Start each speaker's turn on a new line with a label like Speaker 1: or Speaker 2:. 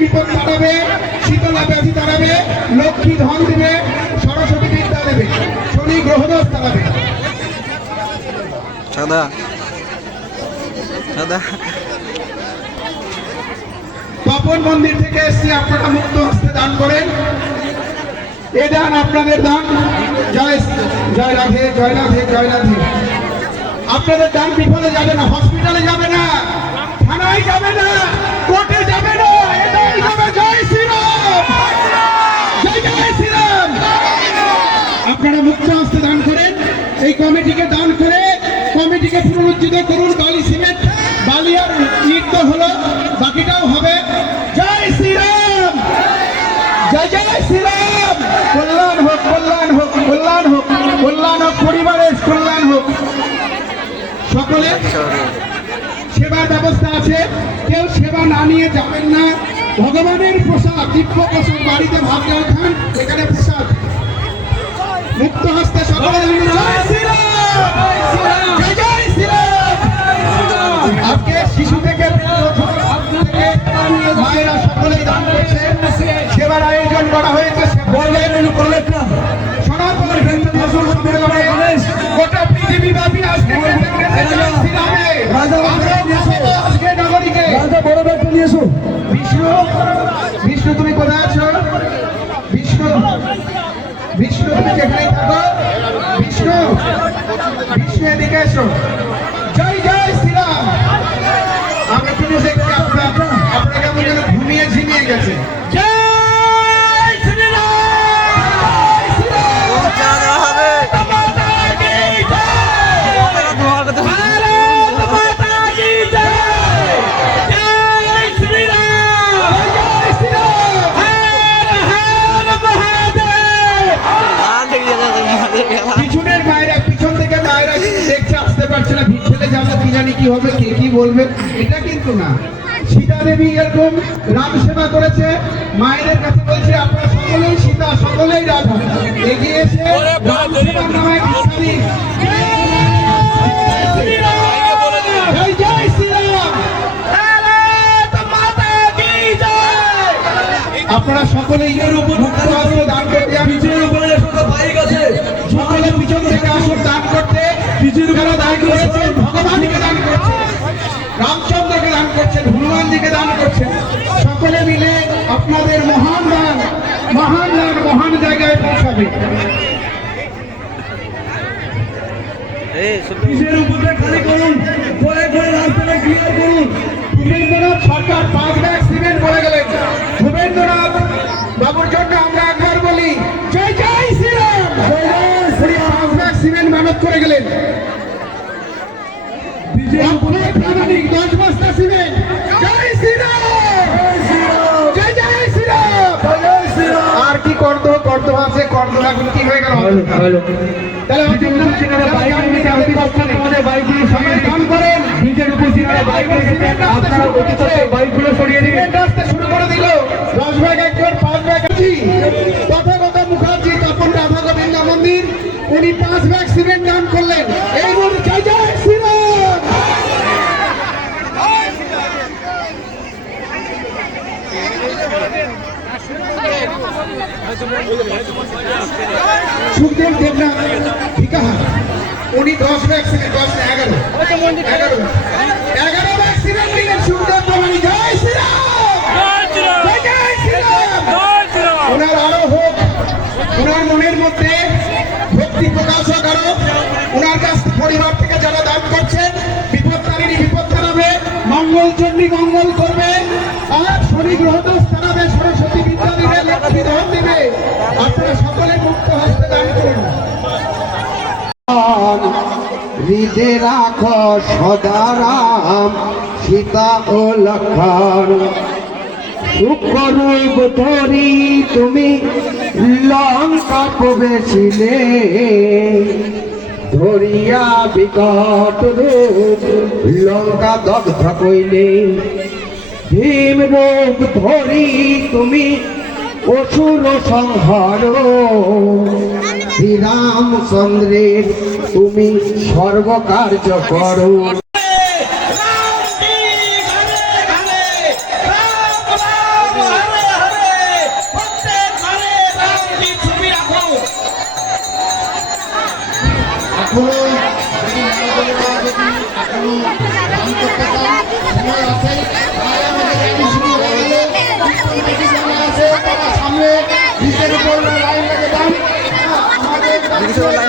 Speaker 1: বিপদ তাড়াবে শীতলা ব্যাধি তাড়াবে লক্ষ্মী ধন দেবে সরস্বতী বিদ্যা দেবে শনি গ্রহদোষ তাড়াবে।
Speaker 2: সাদা সাদা
Speaker 1: তপন মন্দির থেকে এসছি আপনারা মুক্ত হস্তে দান করেন। এ দান আপনাদের দান। জয় জয় রাধে জয় রাধে জয় রাধে। আপনাদের দান বিপদে যাবে না হসপিটালে যাবে না থানায় যাবে না কোর্টে যাবে না এ দান যাবে জয় শ্রীরাম জয় জয় শ্রীরাম আপনারা মুক্ত হস্তে দান করেন এই কমিটিকে দান করে কমিটিকে পুনরুজ্জীব করুন, বালি সিমেন্ট, বালি আর ইট তো হলো, বাকিটাও হবে। জয় শ্রীরাম! জয় জয় শ্রীরাম! কল্যাণ হোক কল্যাণ হোক কল্যাণ হোক কল্যাণ হোক পরিবারের কল্যাণ হোক। সকলে সেবার ব্যবস্থা আছে। কেউ সেবা না নিয়ে যাবেন না। ভগবানের প্রসাদ, দিব্য প্রসাদ, বাড়িতে ভাত ডাল খান, এখানে প্রসাদ। মুক্ত হস্তে সকলে জয় শ্রীরাম! সনাতন হিন্দু মুসলিম সম্মেলনে গোটা পৃথিবী ব্যাপী আজকে জয় শ্রীরামে। আমরাও বসাবো আজকে নাগরিকে। বিষ্ণু বিষ্ণু তুমি কোথায় আছো? বিষ্ণু বিষ্ণু তুমি যেখানেই থাকো? বিষ্ণু বিষ্ণু এদিকে এসো। জয় জয় শ্রীরাম। আমরা তুমি দেখছি আপনার আপনার কেমন যেন ঘুমিয়ে ঝিমিয়ে গেছে। জয় কি হবে কে কি বলবে এটা কিন্তু না। সীতা দেবী এরকম রাম সেবা করেছে মায়েদের কাছে বলছে আপনারা সকলেই সীতা সকলেই রাধা। এগিয়ে এসে রাম সেবার নামে ভিক্ষারি জয় জয় শ্রীরাম। ভারত মাতা কি জয় আপনারা সকলেই এর উপর মুক্ত হস্তে দান করতে আমি সকলে পিছন থেকে আসুন দান করতে। যারা দান করেছেন হনুমানজিকে দান করছেন সকলে মিলে আপনাদের মহান দান মহান দান মহান জায়গায় পৌঁছাবে। ভূপেন্দ্রনাথ সরকার পাঁচ ব্যাগ সিমেন্ট বলে গেলেন। ভূপেন্দ্রনাথ বাবুর জন্য আমরা একবার বলি জয় জয় শ্রীরাম! উনি পাঁচ ব্যাগ সিমেন্ট মানত করে গেলেন। অক্ষয় প্রামাণিক দশ বস্তা সিমেন্ট কি হয়ে গেল তাহলে
Speaker 3: বাইকগুলো সরিয়ে দিন।
Speaker 1: আসতে শুরু করে দিল। দশ ভাগ একজন পাঁচ ভাগ আছি তথাগত মুখার্জি তপন রাধা গোবিন্দ মন্দির উনি পাঁচ ভাগ সিমেন্ট দান করলেন। এই মুহূর্তে জয় জয় শ্রীরাম। সুখদেব দেবনা ভিকাহা। উনি দশ ব্যাগ সেকেন্ড দশ এগারো। এগারো
Speaker 4: হৃদে রাখ সদারাম, সীতা ও লক্ষণ। সুখরূপ ধরি তুমি, লঙ্কা প্রবেশিলে। ধরিয়া বিকট রূপ, লঙ্কা দগ্ধ কইলে। ভীম রূপ ধরি তুমি, অসুর সংহার শ্রীরামচন্দ্রের তুমি সর্বকার্য করো।
Speaker 5: সামনে ভিতের উপর
Speaker 2: সকলে